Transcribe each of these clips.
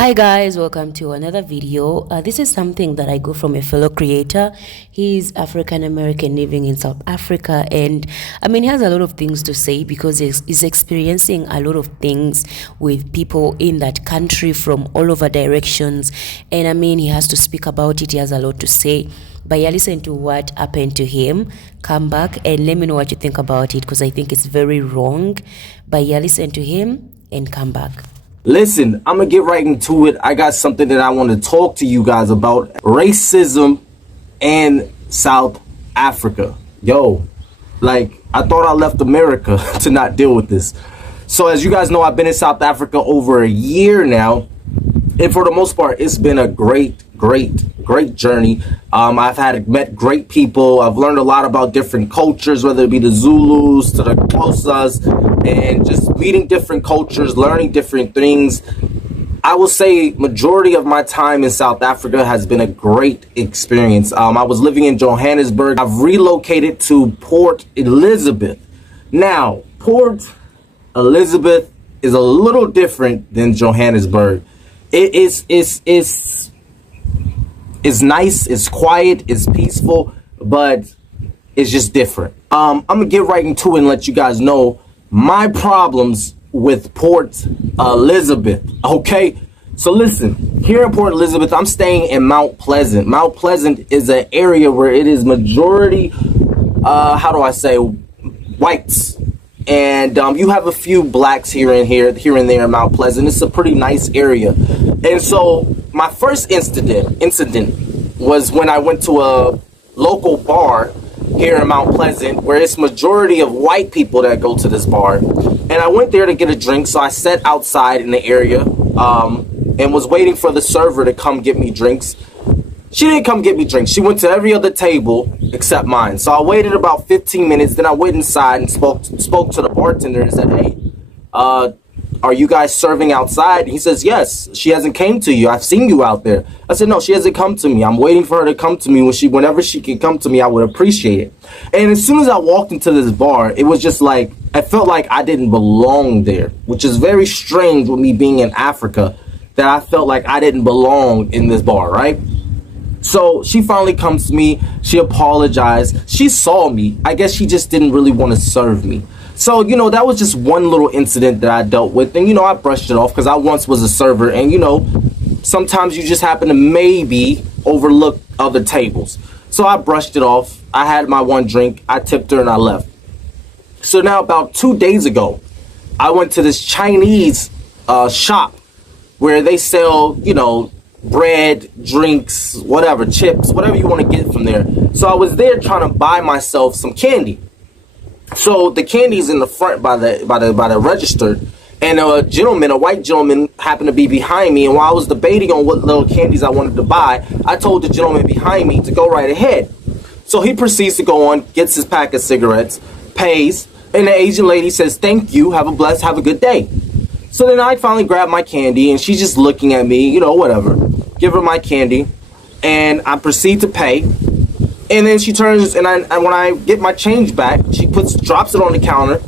Hi guys, welcome to another video. This is something that I got from a fellow creator. He's African American living in South Africa, and he has a lot of things to say because he's experiencing a lot of things with people in that country from all over directions, and he has to speak about it. He has a lot to say. But yeah, listen to what happened to him, come back and let me know what you think about it, because I think it's very wrong. But yeah, listen to him and come back. Listen, I'm gonna get right into it. I got something that I want to talk to you guys about: racism in South Africa. Yo, I thought I left America to not deal with this. So as you guys know, I've been in South Africa over a year now, and for the most part, it's been a great journey. I've met great people. I've learned a lot about different cultures, whether it be the Zulus to the Xhosas, and just meeting different cultures, learning different things. I will say majority of my time in South Africa has been a great experience. I was living in Johannesburg. I've relocated to Port Elizabeth. Now, Port Elizabeth is a little different than Johannesburg. It's nice, it's quiet, it's peaceful, but it's just different. I'm gonna get right into it and let you guys know my problems with Port Elizabeth. Okay, so listen, here in Port Elizabeth, I'm staying in Mount Pleasant. Mount Pleasant is an area where it is majority, whites. And you have a few blacks here and there in Mount Pleasant. It's a pretty nice area. And so my first incident was when I went to a local bar here in Mount Pleasant, where it's majority of white people that go to this bar. And I went there to get a drink, so I sat outside in the area and was waiting for the server to come get me drinks. She didn't come get me drinks. She went to every other table except mine. So I waited about 15 minutes. Then I went inside and spoke to the bartender and said, "Hey, are you guys serving outside?" He says, "Yes, she hasn't came to you. I've seen you out there." I said, "No, she hasn't come to me. I'm waiting for her to come to me. Whenever she can come to me, I would appreciate it." And as soon as I walked into this bar, it was just like, I felt like I didn't belong there, which is very strange with me being in Africa, that I felt like I didn't belong in this bar, right? So she finally comes to me. She apologized. She saw me. I guess she just didn't really want to serve me. So, that was just one little incident that I dealt with. And, I brushed it off because I once was a server. And, sometimes you just happen to maybe overlook other tables. So I brushed it off. I had my one drink. I tipped her and I left. So now about 2 days ago, I went to this Chinese shop where they sell, bread, drinks, whatever, chips, whatever you want to get from there. So I was there trying to buy myself some candy. So the candy's in the front by the register, and a white gentleman happened to be behind me. And while I was debating on what little candies I wanted to buy, I told the gentleman behind me to go right ahead. So he proceeds to go on, gets his pack of cigarettes, pays, and the Asian lady says, "Thank you, have a good day." So then I finally grab my candy, and she's just looking at me, whatever. Give her my candy, and I proceed to pay. And then she turns, and when I get my change back, she drops it on the counter,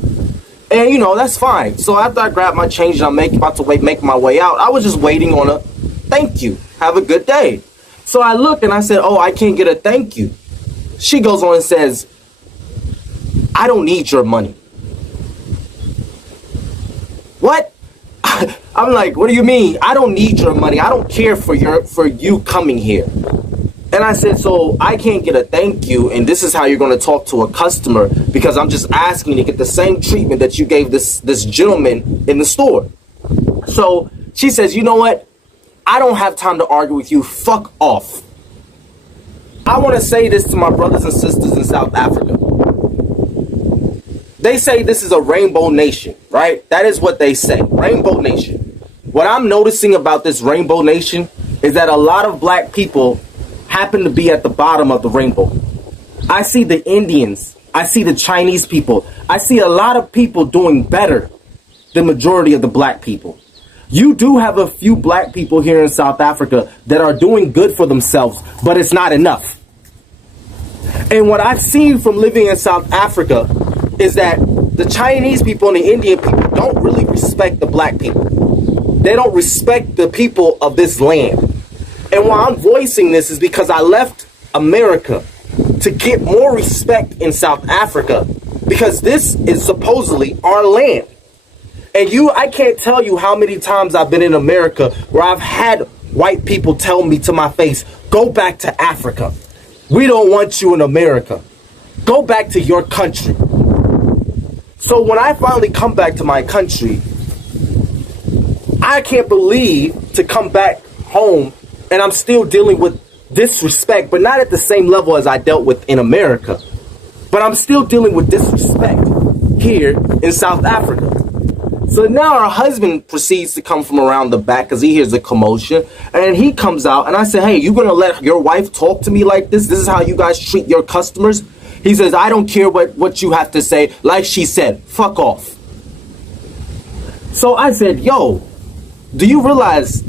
and that's fine. So after I grab my change and I'm about to make my way out, I was just waiting on a "thank you, have a good day." So I looked and I said, "Oh, I can't get a thank you." She goes on and says, "I don't need your money." What? I'm like, "What do you mean? I don't need your money. I don't care for you coming here." And I said, "So I can't get a thank you, and this is how you're going to talk to a customer, because I'm just asking to get the same treatment that you gave this gentleman in the store." So she says, "You know what? I don't have time to argue with you. Fuck off." I want to say this to my brothers and sisters in South Africa. They say this is a rainbow nation, right? That is what they say, rainbow nation. What I'm noticing about this rainbow nation is that a lot of black people happen to be at the bottom of the rainbow. I see the Indians. I see the Chinese people. I see a lot of people doing better than majority of the black people. You do have a few black people here in South Africa that are doing good for themselves, but it's not enough. And what I've seen from living in South Africa is that the Chinese people and the Indian people don't really respect the black people. They don't respect the people of this land. And why I'm voicing this is because I left America to get more respect in South Africa, because this is supposedly our land. And I can't tell you how many times I've been in America where I've had white people tell me to my face, go back to Africa. We don't want you in America. Go back to your country. So when I finally come back to my country, I can't believe to come back home and I'm still dealing with disrespect, but not at the same level as I dealt with in America. But I'm still dealing with disrespect here in South Africa. So now our husband proceeds to come from around the back because he hears the commotion. And he comes out and I say, hey, you going to let your wife talk to me like this? This is how you guys treat your customers? He says, I don't care what you have to say. Like she said, fuck off. So I said, yo, do you realize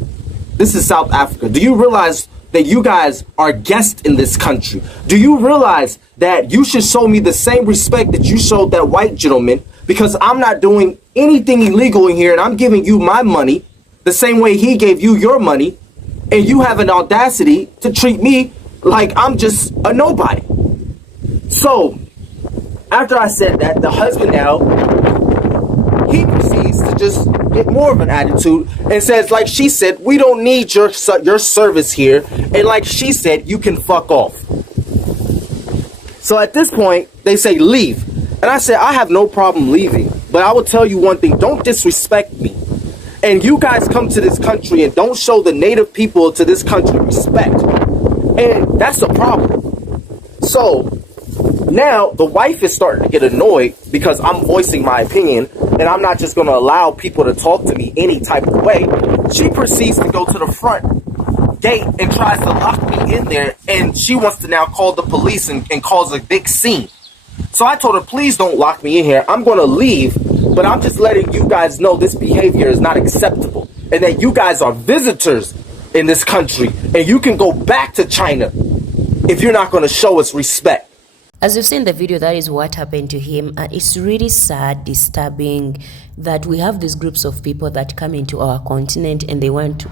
this is South Africa? Do you realize that you guys are guests in this country? Do you realize that you should show me the same respect that you showed that white gentleman, because I'm not doing anything illegal in here and I'm giving you my money the same way he gave you your money, and you have an audacity to treat me like I'm just a nobody. So after I said that, the husband now, he proceeds to just get more of an attitude and says, like she said, we don't need your service here. And like she said, you can fuck off. So at this point, they say, leave. And I said, I have no problem leaving. But I will tell you one thing, don't disrespect me. And you guys come to this country and don't show the native people to this country respect. And that's a problem. So now the wife is starting to get annoyed because I'm voicing my opinion and I'm not just going to allow people to talk to me any type of way. She proceeds to go to the front gate and tries to lock me in there, and she wants to now call the police and cause a big scene. So I told her, please don't lock me in here. I'm going to leave, but I'm just letting you guys know this behavior is not acceptable and that you guys are visitors in this country and you can go back to China if you're not going to show us respect. As you've seen the video, that is what happened to him. And it's really sad, disturbing that we have these groups of people that come into our continent and they want to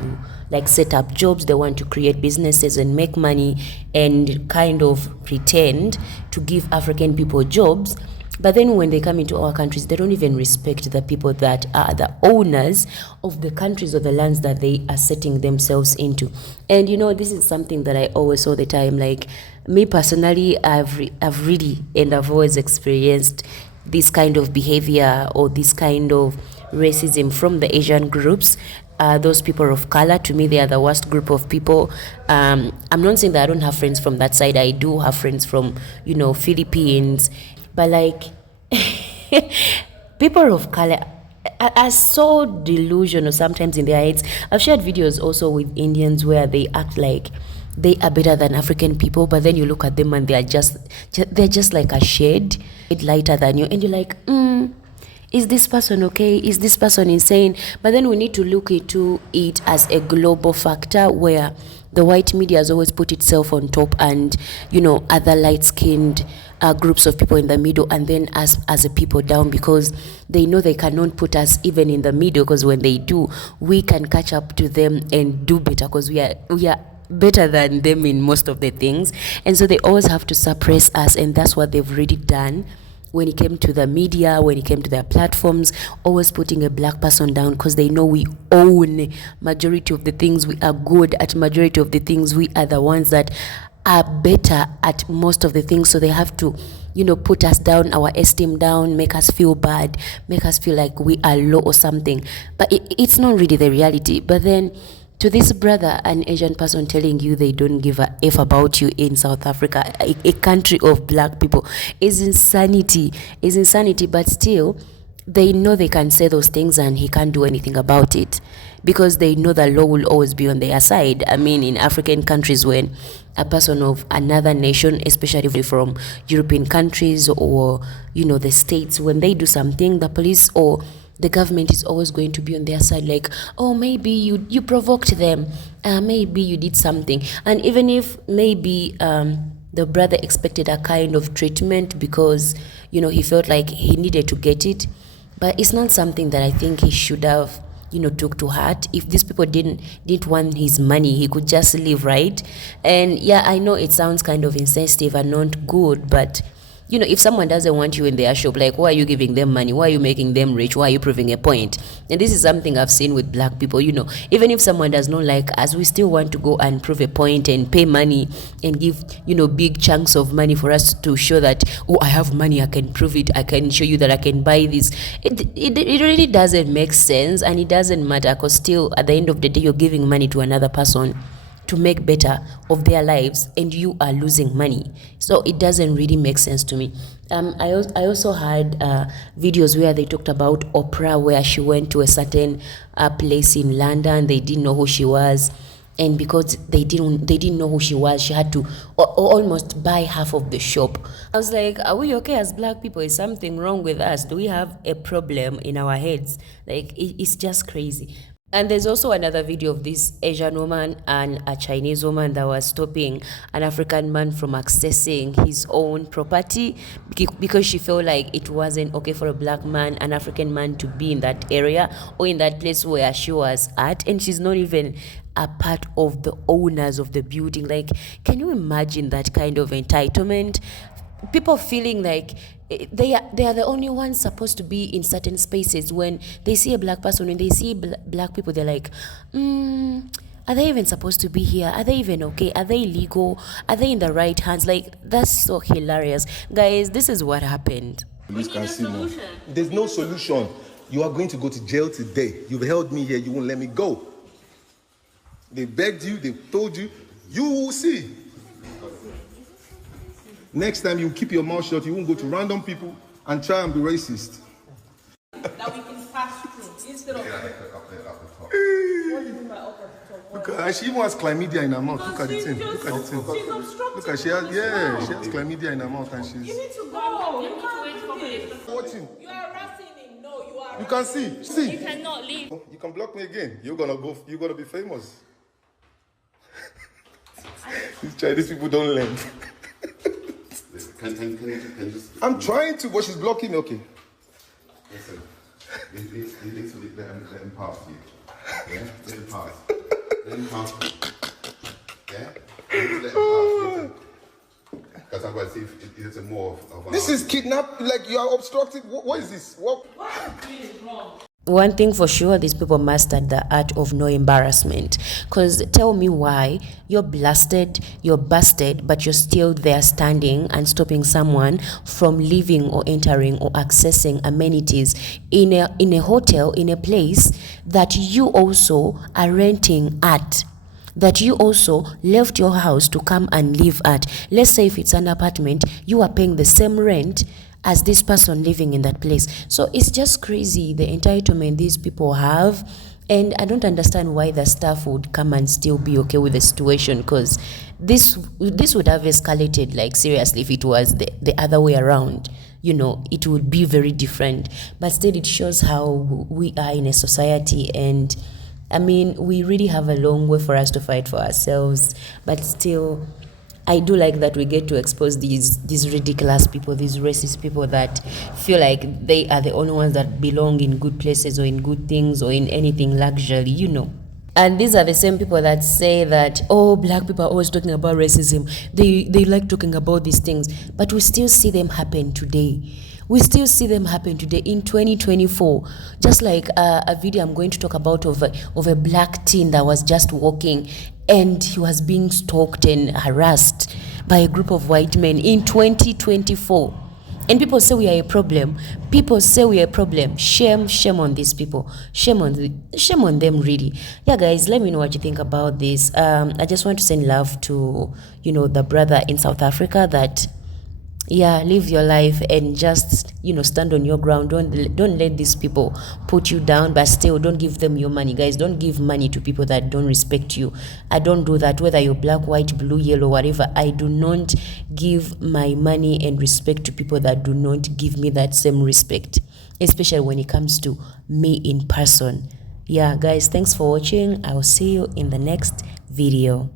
like set up jobs, they want to create businesses and make money and kind of pretend to give African people jobs. But then when they come into our countries, they don't even respect the people that are the owners of the countries or the lands that they are setting themselves into. And you know, this is something that I always all the time, like me personally, I've always experienced this kind of behavior or this kind of racism from the Asian groups. Those people of color, to me, they are the worst group of people. I'm not saying that I don't have friends from that side. I do have friends from, you know, Philippines. But like, people of color are so delusional sometimes in their heads. I've shared videos also with Indians where they act like they are better than African people, but then you look at them and they're just like a shade lighter than you, and you're like, is this person okay? Is this person insane? But then we need to look into it as a global factor where the white media has always put itself on top, and you know, other light-skinned groups of people in the middle, and then us as a people down, because they know they cannot put us even in the middle, because when they do, we can catch up to them and do better, because we are better than them in most of the things. And so they always have to suppress us, and that's what they've already done when it came to the media, when it came to their platforms, always putting a black person down, because they know we own majority of the things, we are good at majority of the things, we are the ones that are better at most of the things. So they have to, you know, put us down, our esteem down, make us feel bad, make us feel like we are low or something. But it's not really the reality. But then to this brother, an Asian person telling you they don't give a F about you in South Africa, a country of black people, is insanity. But still, they know they can say those things and he can't do anything about it, because they know the law will always be on their side. I mean, in African countries, when a person of another nation, especially from European countries or, you know, the States, when they do something, the police or the government is always going to be on their side, like, oh, maybe you provoked them, maybe you did something. And even if maybe the brother expected a kind of treatment because, you know, he felt like he needed to get it, but it's not something that I think he should have took to heart. If these people didn't want his money, he could just leave, right? And yeah, I know it sounds kind of insensitive and not good, but if someone doesn't want you in their shop, like, why are you giving them money? Why are you making them rich? Why are you proving a point? And this is something I've seen with black people. Even if someone does not like us, we still want to go and prove a point and pay money and give big chunks of money for us to show that, oh, I have money, I can prove it, I can show you that I can buy this. It really doesn't make sense, and it doesn't matter, because still at the end of the day, you're giving money to another person to make better of their lives, and you are losing money. So it doesn't really make sense to me. I also had videos where they talked about Oprah, where she went to a certain place in London. They didn't know who she was, and because they didn't know who she was, she had to almost buy half of the shop. I was like, are we okay as black people? Is something wrong with us? Do we have a problem in our heads? Like, it's just crazy. And there's also another video of this Asian woman and a Chinese woman that was stopping an African man from accessing his own property because she felt like it wasn't okay for a black man, an African man, to be in that area or in that place where she was at, and she's not even a part of the owners of the building. Like, can you imagine that kind of entitlement? People feeling like they are the only ones supposed to be in certain spaces. When they see a black person, when they see black people, they're like, are they even supposed to be here? Are they even okay? Are they legal? Are they in the right hands? Like, that's so hilarious. Guys, this is what happened. There's no solution. You are going to go to jail today. You've held me here. You won't let me go. They begged you. They told you. You will see. Next time, you keep your mouth shut. You won't go to random people and try and be racist. That we can pass through instead of. What do you mean by up at the top? Look at, she even has chlamydia in her mouth. Look at the thing. Look at the thing. She's obstructing. Look at, she has chlamydia in her mouth, and she's. You need to go. You can't do this. Watching. You are harassing him. No, you are. You can see. See. You cannot leave. You can block me again. You're gonna be famous. These Chinese people don't learn. Can you just... I'm trying to, but she's blocking me. Okay. Listen, you need to let him pass you. Yeah? Let him pass. Let him pass. Yeah? You need to let him pass. Because I'm going to see if it's a more of This is kidnap. Like, you are obstructing. What is this? What is wrong? One thing for sure, these people mastered the art of no embarrassment. Because tell me why you're blasted, you're busted, but you're still there standing and stopping someone from leaving or entering or accessing amenities in a hotel, in a place that you also are renting at, that you also left your house to come and live at. Let's say if it's an apartment, you are paying the same rent as this person living in that place. So it's just crazy, the entitlement these people have. And I don't understand why the staff would come and still be okay with the situation, because this would have escalated, like, seriously, if it was the other way around. It would be very different. But still, it shows how we are in a society. And I mean, we really have a long way for us to fight for ourselves. But still, I do like that we get to expose these ridiculous people, these racist people that feel like they are the only ones that belong in good places or in good things or in anything luxury, And these are the same people that say that, oh, black people are always talking about racism. They like talking about these things. But we still see them happen today. We still see them happen today in 2024. Just like a video I'm going to talk about of a black teen that was just walking, and he was being stalked and harassed by a group of white men in 2024. And people say we are a problem. People say we are a problem. Shame on these people. Shame on them, really. Yeah, guys, let me know what you think about this. I just want to send love to, the brother in South Africa that, live your life and just, stand on your ground. Don't let these people put you down, but still don't give them your money. Guys, don't give money to people that don't respect you. I don't do that, whether you're black, white, blue, yellow, whatever. I do not give my money and respect to people that do not give me that same respect, especially when it comes to me in person. Yeah, guys, thanks for watching. I will see you in the next video.